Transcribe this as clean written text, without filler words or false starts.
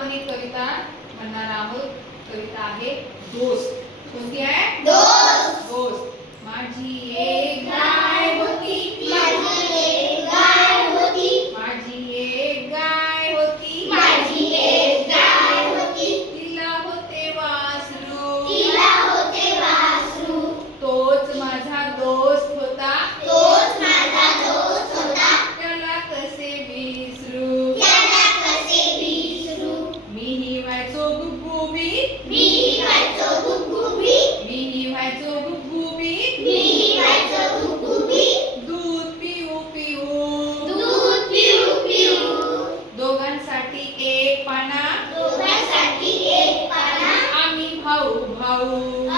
आपण एक कविता म्हणणार आहोत. कविता आहे दोस्त. कोणती आहे? दोस्त. दोस्त. माझी एक गाय होती, माझी एक गाय होती, माझी एक गाय होती, माझी एक गाय होती, तिला होते वासरू, तिला होते वासरू, तोच माझा दोस्त होता, तोच माझा दोस्त होता, त्याला कसे विसरू, त्याला कसे विसरू. मीही व्हायचो गुबगुबीत, मी व्हायचो गुबगुबीत, मीही व्हायचो गुबगुबीत, मी व्हायचो गुबगुबीत, दूध पिऊ पिऊ, दूध पिऊ पिऊ, दोघांसाठी एक पाना, दोघांसाठी एक पाना, आम्ही भाऊ भाऊ.